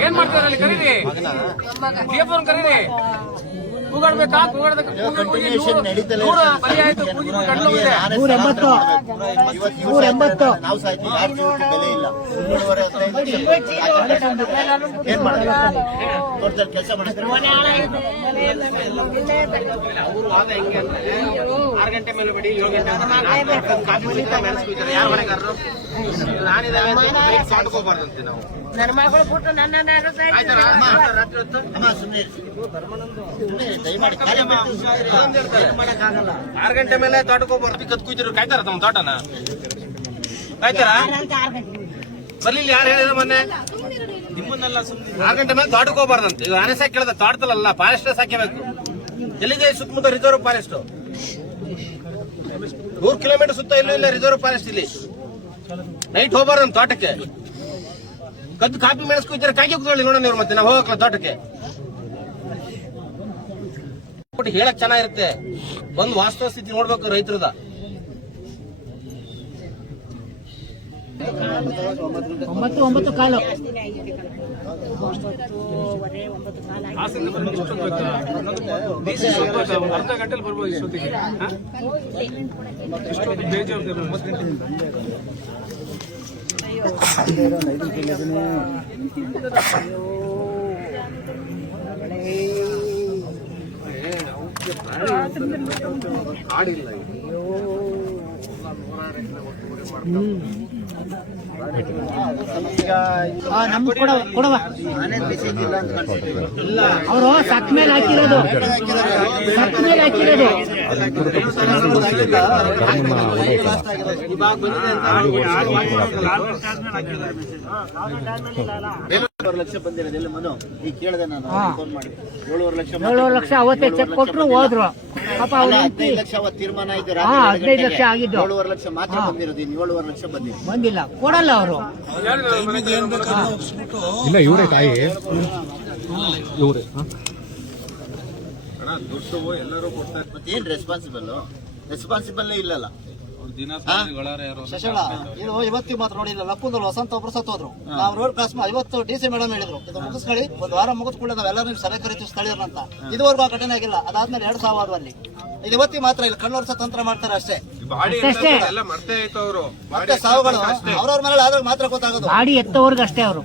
ಏನ್ ಮಾಡ್ತಾರೆ ಅಲ್ಲಿ? ಕರೀರಿ. ಕರೀರಿ. ಕೂಗಾಡ್ಬೇಕಾ? ಕೂಗಾಡ್ಬೇಕು? ನೂರು ಬಲಿ ಆಯ್ತು ಕೂಗಿ ಗಂಟ್ಲು ಇದೆ ನೂರ ಎಂಬತ್ತು. ನೂರ ಎಂಬತ್ತು. ನಾವು ಸಾಯ್ತೀವಿ ಯಾರ ಜೀವಕ್ಕೆ ಬೆಲೆ ಇಲ್ಲ. ಮುನ್ನೂರವರೆ ಹದಿನೈದು ಲಕ್ಷ. ಏನ್ ಮಾಡೋದು ತೋಟದಲ್ಲಿ ಕೆಲಸ ಮಾಡಿದ್ರೆ ಅವರು ಆಗ ಹೆಂಗೆ ಅಂದ್ರೆ ಆರು ಗಂಟೆ ಮೇಲೆ ಬಿಡಿ ಏಳು ಗಂಟೆ ಕಾಫಿ ಕುಡಿತಾ ನೆನೆಸ್ಕೊಳ್ತಾರೆ ಯಾರು ನಾನಿದ್ದಾವೆ ಬೈಕ್ ನಾವು. ನನ್ನ ಮಗಳು ಬಿಟ್ಟು ನನ್ನ ರಾತ್ರಿ ಹೊತ್ತು. ಅಮ್ಮ ಸುಮ್ಮನೆ ಸುಮ್ಮನೆ ಆರು ಗಂಟೆ ಮೇಲೆ ತೋಟಕ್ಕೆ ಹೋಗ್ಬಾರ್ದು. ಕತ್ ಕುಯ್ತಿರು ಕಾಯ್ತಾರ ತಮ್ಮ ತೋಟನ? ಕಾಯ್ತಾರ? ಬರ್ಲಿಲ್ಲ ಯಾರು ಹೇಳಿದ ಮೊನ್ನೆ? ನಿಮ್ಮನ್ನೆಲ್ಲ ಸುಮ್ಮನೆ ಆರು ಗಂಟೆ ಮೇಲೆ ತೋಟಕ್ಕೆ ಹೋಗ್ಬಾರ್ದಂತ. ಇದು ಆನೆ ಸಾಕಿ ಕೇಳ್ದ ತೋಟದಲ್ಲ ಫಾರೆಸ್ಟ್ ಸಾಕಿಬೇಕು ಎಲ್ಲಿದೆ ಸುತ್ತಮುತ್ತ ರಿಸರ್ವ್ ಫಾರೆಸ್ಟ್ ನೂರು ಕಿಲೋಮೀಟರ್ ಸುತ್ತ ಇಲ್ಲೂ ಇಲ್ಲ ರಿಸರ್ವ್ ಫಾರೆಸ್ಟ್ ಇಲ್ಲಿ. ನೈಟ್ ಹೋಗ್ಬಾರ್ದು ತೋಟಕ್ಕೆ. ಕದ್ದು ಕಾಪಿ ಮೆಣಸ್ಕೊಯ್ತಾರೆ ಕಾಯಿ ಕೂತ್ಕೊಳ್ಳಿ ನೋಡೋಣ ಇವ್ರು ಮತ್ತೆ ನಾವು ಹೋಗಕ್ಲ ತೋಟಕ್ಕೆ. ಒಟ್ಟು ಹೇಳಕ್ ಚೆನ್ನಾಗಿರುತ್ತೆ. ಬಂದು ವಾಸ್ತವ ಸ್ಥಿತಿ ನೋಡ್ಬೇಕು ರೈತರದ. ಒಂಬತ್ತು ಒಂಬತ್ತು ಕಾಲು. ಅರ್ಧ ಗಂಟೆಲಿ ಬರ್ಬೋದು ಇಷ್ಟೊತ್ತಿಗೆ? ಇಷ್ಟೊತ್ತು ಬೇಜವಾಬ್ದಾರಿ ಮೆಸೇಜ್ ಇಲ್ಲ ಅವರು ಸತ್ ಮೇಲೆ ಹಾಕಿರೋದು ಸತ್ ಮೇಲೆ ಹಾಕಿರೋದು ಏಳುವರೆ ಲಕ್ಷ ಬಂದಿರೋದು ಎಲ್ಲ ಮನು. ಈಗ ಕೇಳಿದೆ ನಾನು ಫೋನ್ ಮಾಡಿ. ಏಳುವರೆ ಲಕ್ಷ ಏಳುವರೆ ಲಕ್ಷ ಅವತ್ತೇ ಚೆಕ್ ಕೊಟ್ಟರು ಹೋದ್ರು. ಪಾಪ ಅವ್ರ ಹದಿನೈದು ಲಕ್ಷ ಅವತ್ತು ತೀರ್ಮಾನ ಆಯ್ತು ಹಾ, ಹದಿನೈದು. ಲಕ್ಷ ಆಗಿದ್ದು. ಏಳುವರೆ ಲಕ್ಷ ಮಾತ್ರ ಬಂದಿರೋದು ಇನ್ನು ಏಳುವರೆ ಲಕ್ಷ ಬಂದಿದೆ. ಬಂದಿಲ್ಲ. ಕೊಡಲ್ಲ ಅವರು. ಇಲ್ಲ ಇವರೇ ತಾಯಿ. ಇವರೇ ಮತ್ತೇನ್ ರೆಸ್ಪಾನ್ಸಿಬಲ್ ರೆಸ್ಪಾನ್ಸಿಬಲ್ ಇಲ್ಲಲ್ಲ. ಶಶಳ ಇದು ಇವತ್ತಿಗೆ ಮಾತ್ರ ನೋಡಿಲ್ಲ ಲಕ್ಕುಂದಲ್ಲಿ ವಸಂತ ಒಬ್ರು ಹೋದ್ರು. ನಾವು ರೋಡ್ ಕ್ರಾಸ್ ಇವತ್ತು ಡಿ ಸಿ ಮೇಡಮ್ ಹೇಳಿದ್ರು ಇದು ಮುಗಿಸ್ಕೊಳ್ಳಿ ಒಂದು ವಾರ ಮುಗಿದ್ಕೊಳ್ಳಿ ನಾವೆಲ್ಲರೂ ಸಭೆ ಕರಿತೀವಿ ಸ್ಥಳೀಯರಂತ ಇದುವರೆಗೂ ಆ ಘಟನೆ ಆಗಿಲ್ಲ ಅದಾದ್ಮೇಲೆ ಎರಡು ಸಾವಿರ ಅಲ್ಲಿ ಇದು ಇವತ್ತಿಗೆ ಮಾತ್ರ ಇಲ್ಲ ಕಣ್ಣು ವರ್ಷ ತಂತ್ರ ಮಾಡ್ತಾರೆ ಅಷ್ಟೇ. ಅಷ್ಟೇ ಮತ್ತೆ ಸಾವುಗಳು ಅವ್ರವ್ರ ಮನೇಲಿ ಆದ್ರೆ ಮಾತ್ರ ಗೊತ್ತಾಗೋದು. ಗಾಡಿ ಎತ್ತೋರ್ಗಷ್ಟೇ ಅವರು.